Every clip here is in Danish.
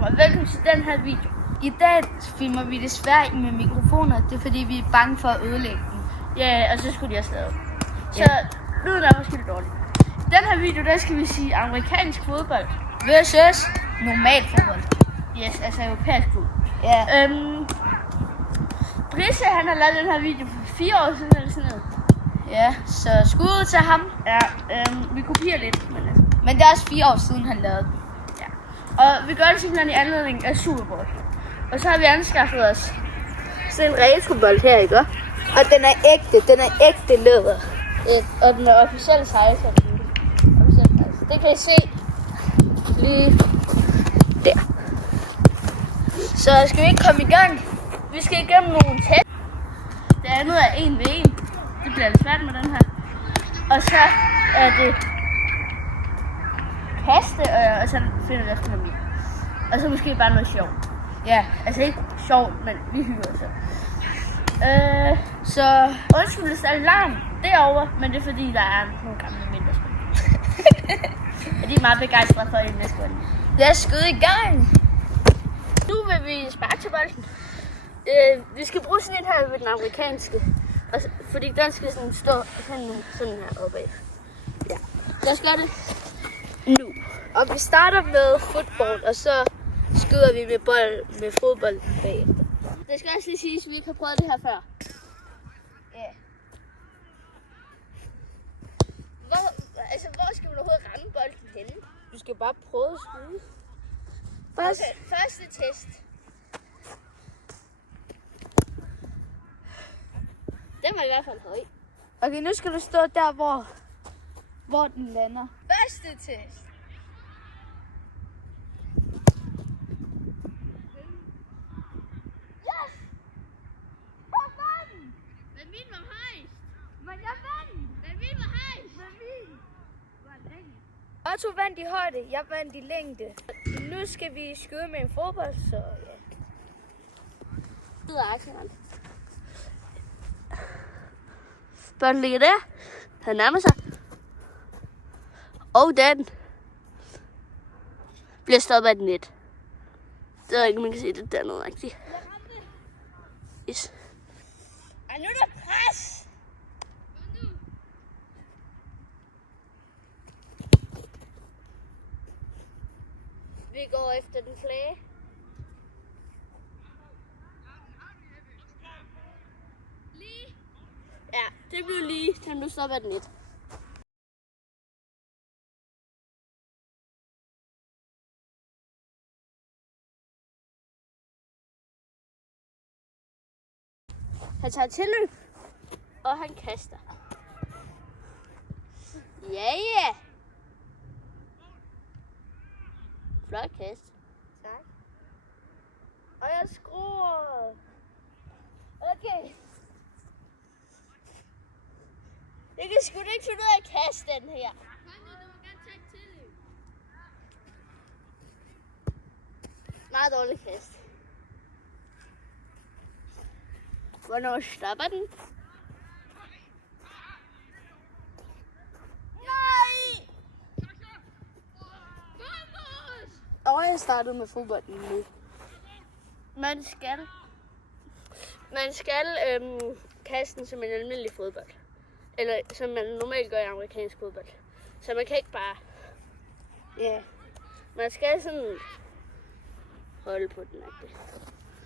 sammen, og velkommen til den her video. I dag filmer vi desværre ikke med mikrofoner, det er fordi vi er bange for at ødelægge den. Ja, og så skulle de have slaget. Så lyden er måske lidt dårligt. I den her video, der skal vi sige amerikansk fodbold versus normal fodbold. Yes, altså europæisk fodbold. Ja. Brisse, han har lavet den her video for 4 år siden eller sådan noget. Ja, så skud til ham. Ja, vi kopierer lidt, Men det er også 4 år siden, han lavede den. ja. Og vi gør det simpelthen i anledning af Super Bowl. Og så har vi anskaffet os sådan en retrobold her, ikke? Og den er ægte læder. Og den er officielle size. Det kan I se lige der. Så skal vi ikke komme i gang? Vi skal igennem nogle test. Det andet er 1v1. Det bliver lidt svært med den her. Og så er det kaste, og så finder vi også noget. Og så måske bare noget sjovt. Ja. Altså ikke sjovt, men vi hygger os. Så undskyld, hvis der er larm derovre, men det er fordi, der er nogle gamle mindre spil. Og de er meget begejstrede for det næste gang. Lad os skyde i gang. Nu vil vi sparke til bolden. Vi skal bruge sådan en her ved den amerikanske. Og fordi den skal sådan stå sådan her opad. Ja. Lad os gøre det nu. Og vi starter med fodbold, og så skyder vi med fodbold bagefter. Det skal også lige siges, at vi ikke har prøvet det her før. Ja. Hvor skal man overhovedet ramme bolden henne? Du skal bare prøve at skyde. Okay, første test. Den var i hvert fald høj. Okay, nu skal du stå der, hvor den lander. Første test. Yes! Jeg vandt! Men min var højst. Men jeg vandt! Men min var højst. Men min var længst. Otto vandt i højde, jeg vandt i længde. Nu skal vi skyde med en fodbold, så ja. Det er aktivt. Bolden ligger der. Han nærmer sig. Og den bliver stoppet af et net. Det er ikke, man kan se det der noget rigtigt. Yes. Ej, nu er der pres! Vi går efter den flage. Ja, det blev lige, den blev stoppet af den net. Han tager tilløb, og han kaster. Ja, ja. Flot kast. Tak. Og jeg skruer. Okay. Jeg kan sgu da ikke finde ud af at kaste den her. Meget dårlig kast. Hvornår stopper den? Nej! Og jeg startede med fodbolden nu. Man skal kaste den som en almindelig fodbold. Eller som man normalt gør i amerikansk fodbold. Så man kan ikke bare... Ja. Man skal sådan holde på den.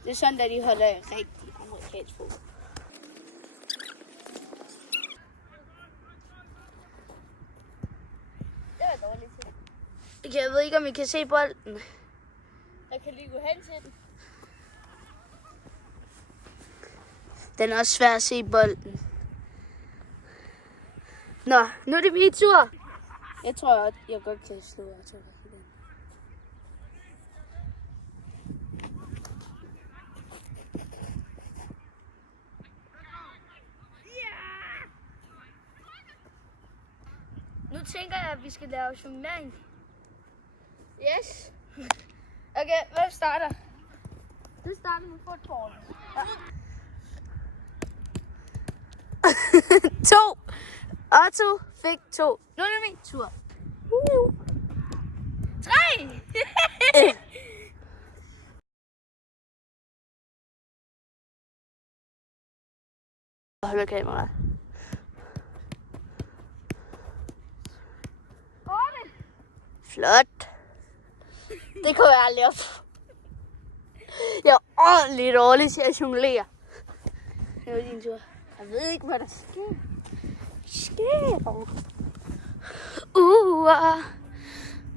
Det er sådan, at de holder rigtig amerikansk fodbold. Det var dårligt til. Jeg ved ikke, om I kan se bolden. Jeg kan lige gå hen til den. Den er også svær at se bolden. Nå, nu er det min tur. Jeg tror, at jeg godt kan slå Otto. Nu tænker jeg, at vi skal lave turnering. Yes. Okay, hvem starter? Du starter med fodbold. Ja. 2. Otto fik 2. Nu er det min tur. 3! Hold med kameraet. Flot. Det kunne jeg aldrig op. Jeg er ordentligt dårlig til at jonglere. Det var din tur. Jeg ved ikke, hvad der sker.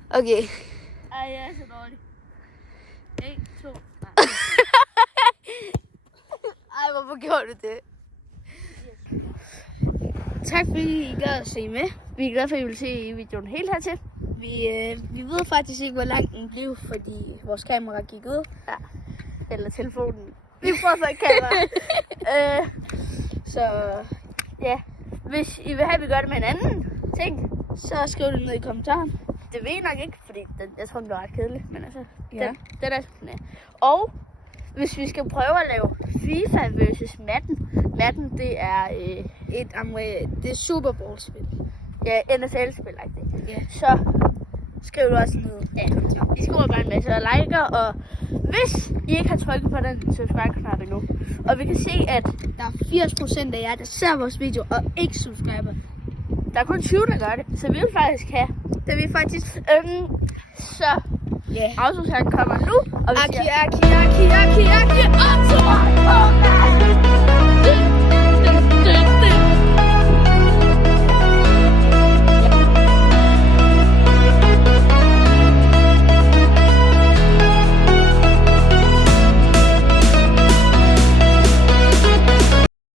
Okay. Ej, jeg er så dårlig. 1, 2, Ej, hvorfor gjorde du det? Tak fordi I gad at se med. Vi er glade for, at I vil se videoen helt hertil. Vi ved faktisk ikke, hvor lang den blev, fordi vores kamera gik ud. Ja. Eller telefonen. Vi får så et kamera. Så ja, hvis I vil have, at vi gør det med en anden ting, så skriv det ned i kommentaren. Det ved I nok ikke, fordi jeg tror, den var ret kedelig. Men altså, Ja. den er sådan her. Og hvis vi skal prøve at lave FIFA versus Madden. Madden, det er Det er Super Bowl-spil. ja, NFL-spil. Ja. Så skriv det også ned. Ja, I skriver bare en masse og liker, og hvis I ikke har trykket på den subscribe-knap endnu, og vi kan se, at Der er 80% af jer, der ser vores video og ikke subscriber. der er kun 20, der gør det, så vi vil faktisk have. Det er vi faktisk. Så Ja. afslutningen kommer nu, og vi siger... Aki, aki, aki, aki, aki, aki,